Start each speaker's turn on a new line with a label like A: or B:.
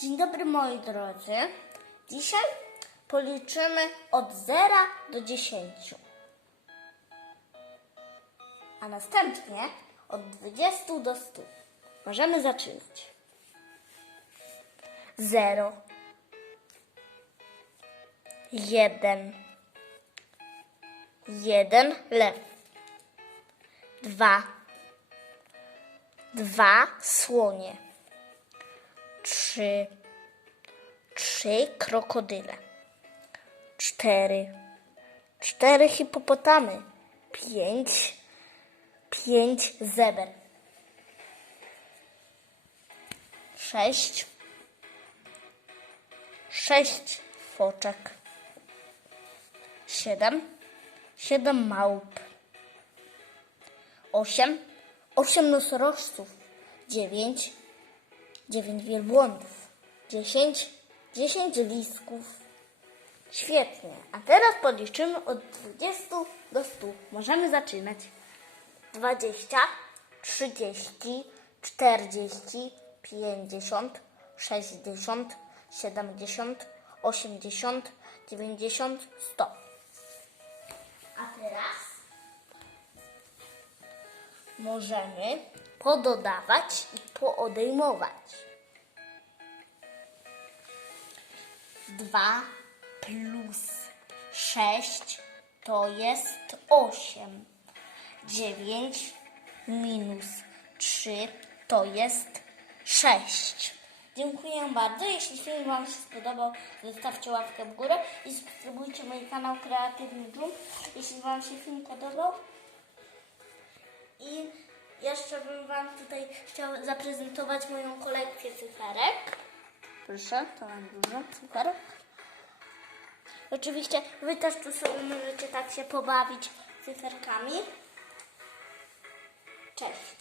A: Dzień dobry moi drodzy. Dzisiaj policzymy od 0 do 10. A następnie od 20 do 100. Możemy zaczynać. 0 1 1 lew 2 2 słonie trzy, trzy krokodyle, cztery, cztery hipopotamy, pięć, pięć zeber, sześć, sześć foczek, siedem, siedem małp, osiem, osiem nosorożców, dziewięć, dziewięć wielbłądów, dziesięć, dziesięć lisków. Świetnie. A teraz policzymy od 20 do 100. Możemy zaczynać. 20, 30, 40, 50, 60, 70, 80, 90, 100. A teraz możemy pododawać i poodejmować. 2 plus 6 to jest 8. 9 minus 3 to jest 6. Dziękuję bardzo. Jeśli film Wam się spodobał, zostawcie łapkę w górę i subskrybujcie mój kanał Kreatywny Dżum. Jeśli Wam się film podobał, i jeszcze bym Wam tutaj chciała zaprezentować moją kolekcję cyferek. Proszę, to mam dużo cyferek. Oczywiście Wy też tu sobie możecie tak się pobawić cyferkami. Cześć.